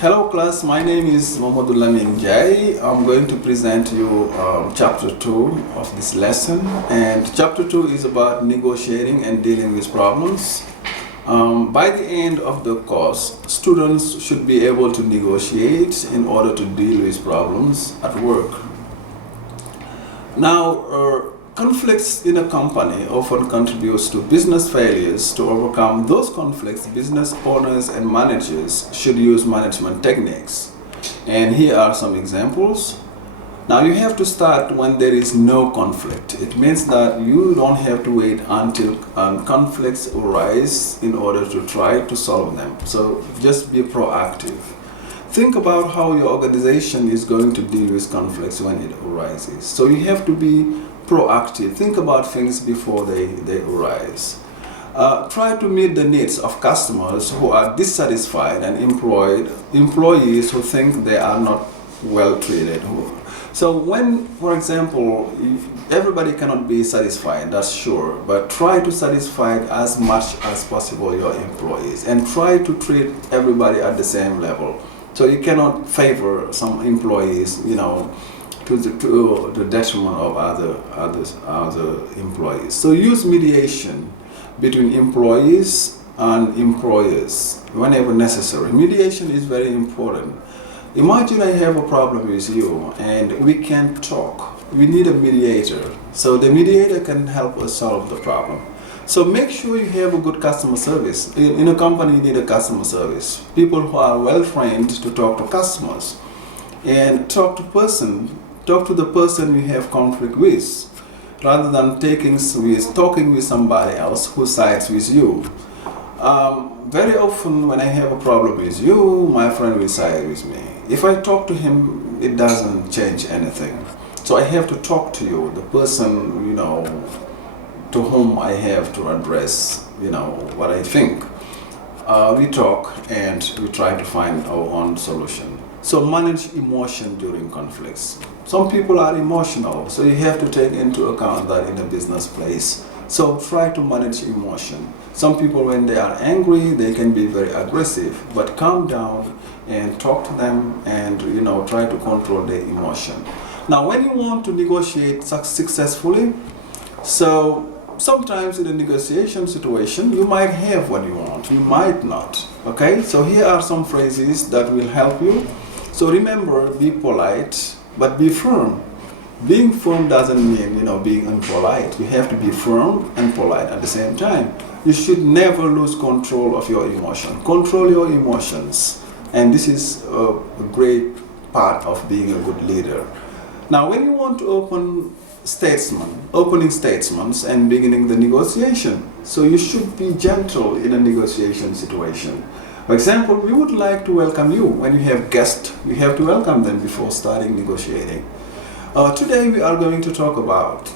Hello class, my name is Lamine Ndiaye. I'm going to present you chapter 2 of this lesson, and chapter 2 is about negotiating and dealing with problems. By the end of the course, students should be able to negotiate in order to deal with problems at work. Now, conflicts in a company often contributes to business failures. To overcome those conflicts, business owners and managers should use management techniques. And here are some examples. Now you have to start when there is no conflict. It means that you don't have to wait until conflicts arise in order to try to solve them. So just be proactive. Think about how your organization is going to deal with conflicts when it arises. So you have to be proactive. Think about things before they arise. Try to meet the needs of customers who are dissatisfied and employees who think they are not well treated. So when, for example, everybody cannot be satisfied, that's sure, but try to satisfy as much as possible your employees and try to treat everybody at the same level. So you cannot favor some employees, to the detriment of other employees. So use mediation between employees and employers whenever necessary. Mediation is very important. Imagine I have a problem with you and we can't talk. We need a mediator. So the mediator can help us solve the problem. So make sure you have a good customer service. In a company, you need a customer service. People who are well trained to talk to customers and talk to the person you have conflict with, rather than talking with somebody else who sides with you. Very often when I have a problem with you, my friend will side with me. If I talk to him, it doesn't change anything. So I have to talk to you, the person, to whom I have to address, what I think. We talk and we try to find our own solution. So manage emotion during conflicts. Some people are emotional, so you have to take into account that in a business place. So try to manage emotion. Some people, when they are angry, they can be very aggressive, but calm down and talk to them and try to control their emotion. Now when you want to negotiate successfully, so sometimes in a negotiation situation, you might have what you want, you might not. Okay, so here are some phrases that will help you. So remember, be polite, but be firm. Being firm doesn't mean, being impolite. You have to be firm and polite at the same time. You should never lose control of your emotion. Control your emotions. And this is a great part of being a good leader. Now, when you want to opening statements and beginning the negotiation, so you should be gentle in a negotiation situation. For example, we would like to welcome you. When you have guests, you have to welcome them before starting negotiating. Today we are going to talk about,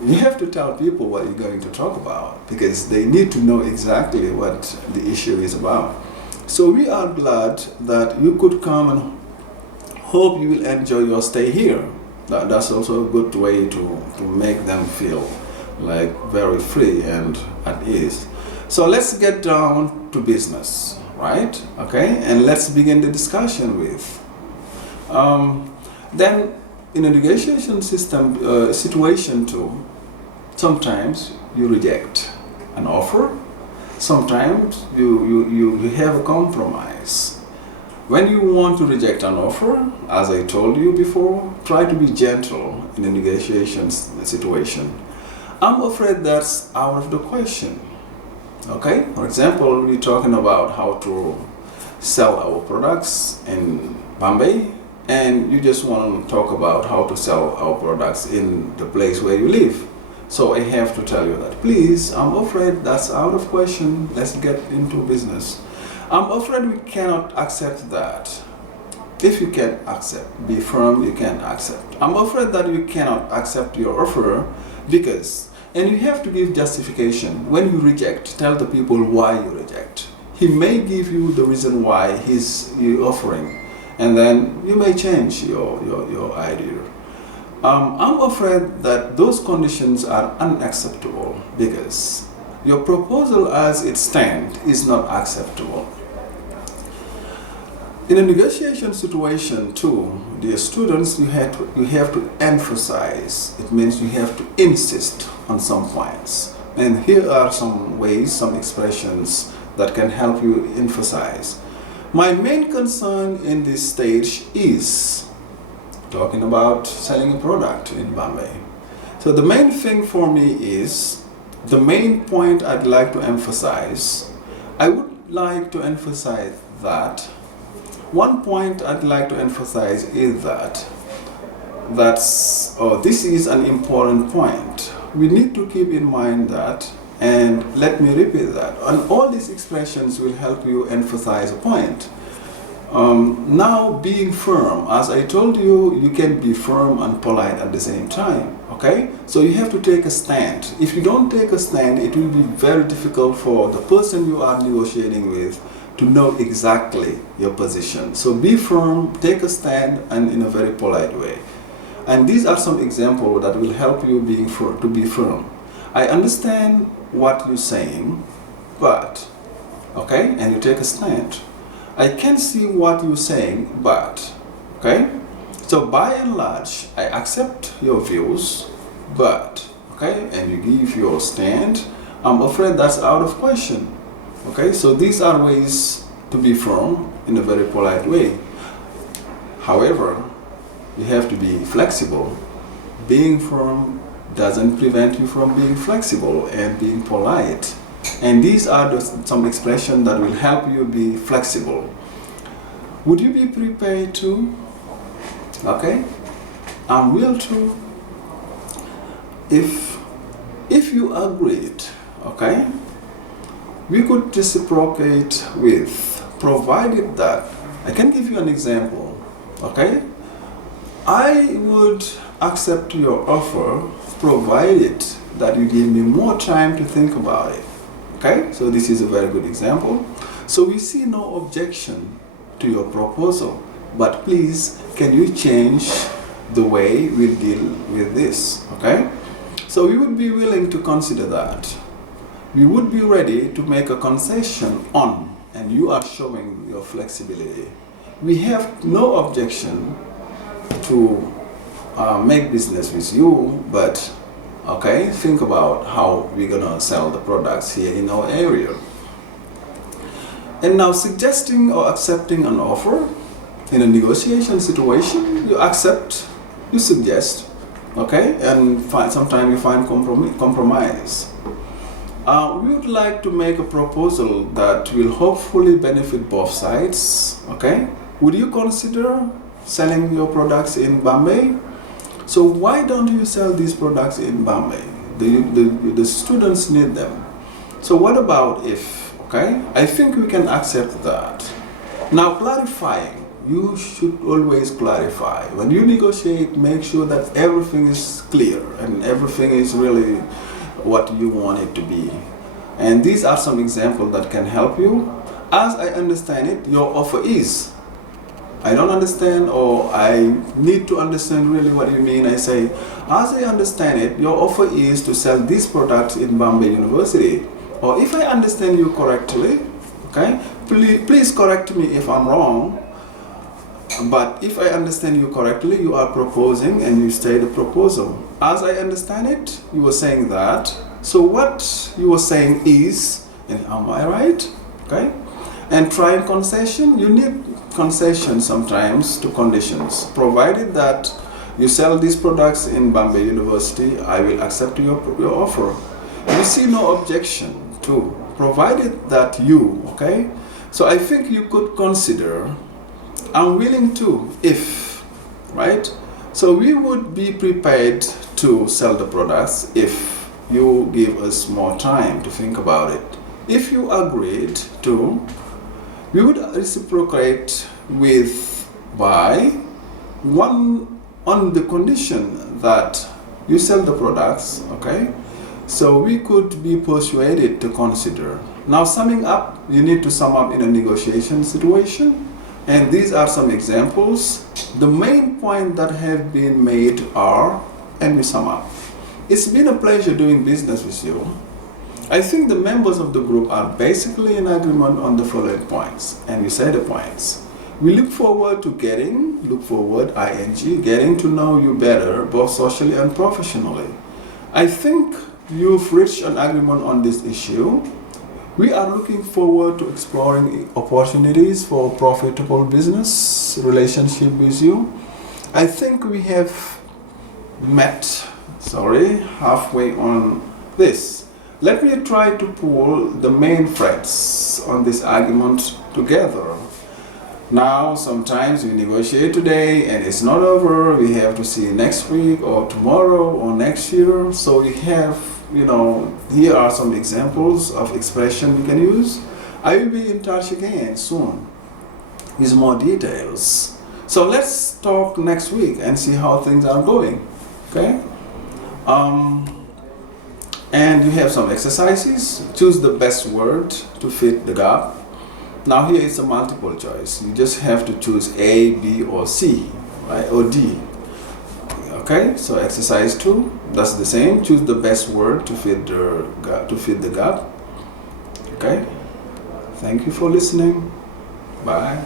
you have to tell people what you're going to talk about because they need to know exactly what the issue is about. So we are glad that you could come and hope you will enjoy your stay here. That's also a good way to make them feel like very free and at ease. So let's get down to business, right? Okay, and let's begin the discussion with. Then in a negotiation situation too, sometimes you reject an offer, sometimes you have a compromise. When you want to reject an offer, as I told you before, try to be gentle in a negotiation situation. I'm afraid that's out of the question. Okay, for example, we're talking about how to sell our products in Bombay, and you just want to talk about how to sell our products in the place where you live. So I have to tell you that, please, I'm afraid that's out of question. Let's get into business. I'm afraid we cannot accept that. If you can accept, be firm, you can accept. I'm afraid that you cannot accept your offer because, and you have to give justification. When you reject, tell the people why you reject. He may give you the reason why he's offering, and then you may change your idea. I'm afraid that those conditions are unacceptable because your proposal as it stands is not acceptable. In a negotiation situation too, dear students, you have to emphasize. It means you have to insist on some points. And here are some ways, some expressions that can help you emphasize. My main concern in this stage is talking about selling a product in Bombay. So the main thing for me is, the main point I'd like to emphasize, I would like to emphasize that one point I'd like to emphasize is this is an important point. We need to keep in mind that, and let me repeat that. And all these expressions will help you emphasize a point. Now, being firm, as I told you, you can be firm and polite at the same time, okay? So you have to take a stand. If you don't take a stand, it will be very difficult for the person you are negotiating with to know exactly your position. So be firm, take a stand, and in a very polite way. And these are some examples that will help you to be firm. I understand what you're saying, but, okay, and you take a stand. I can see what you're saying, but, okay? So by and large, I accept your views, but, okay, and you give your stand. I'm afraid that's out of question. Okay, so these are ways to be firm in a very polite way. However, you have to be flexible. Being firm doesn't prevent you from being flexible and being polite. And these are some expressions that will help you be flexible. Would you be prepared to? Okay, I'm will to. If you agreed, okay, we could reciprocate with, provided that, I can give you an example, okay? I would accept your offer provided that you give me more time to think about it, okay? So this is a very good example. So we see no objection to your proposal, but please, can you change the way we deal with this, okay? So we would be willing to consider that. We would be ready to make a concession on, and you are showing your flexibility. We have no objection to make business with you, but okay, think about how we're gonna sell the products here in our area. And now, suggesting or accepting an offer in a negotiation situation, you accept, you suggest, okay, and sometimes you find compromise. We would like to make a proposal that will hopefully benefit both sides, okay? Would you consider selling your products in Bombay? So why don't you sell these products in Bombay? The students need them. So what about if, okay? I think we can accept that. Now, clarifying. You should always clarify. When you negotiate, make sure that everything is clear and everything is really what you want it to be. And these are some examples that can help you. As I understand it, your offer is. I don't understand, or I need to understand really what you mean. I say, as I understand it, your offer is to sell these products in Bombay University. Or if I understand you correctly, okay, please correct me if I'm wrong. But if I understand you correctly, you are proposing and you state a proposal. As I understand it, you were saying that. So what you were saying is, and am I right? Okay? And trying concession, you need concession sometimes to conditions. Provided that you sell these products in Bombay University, I will accept your offer. You see no objection to, provided that you, okay? So I think you could consider, I'm willing to, if, right? So we would be prepared to sell the products if you give us more time to think about it. If you agreed to, we would reciprocate with by one, on the condition that you sell the products, okay? So we could be persuaded to consider. Now, summing up, you need to sum up in a negotiation situation. And these are some examples. The main point that have been made are, and we sum up. It's been a pleasure doing business with you. I think the members of the group are basically in agreement on the following points, and we say the points. We look forward to getting to know you better, both socially and professionally. I think you've reached an agreement on this issue. We are looking forward to exploring opportunities for profitable business relationship with you. I think we have met, halfway on this. Let me try to pull the main threads on this argument together. Now, sometimes we negotiate today and it's not over. We have to see next week or tomorrow or next year. So we have, here are some examples of expression we can use. I will be in touch again soon with more details. So let's talk next week and see how things are going. Okay? And you have some exercises. Choose the best word to fit the gap. Now here is a multiple choice. You just have to choose A, B, or C, right? Or D. Okay, so exercise 2, that's the same. Choose the best word to fit the gap. Okay. Thank you for listening. Bye.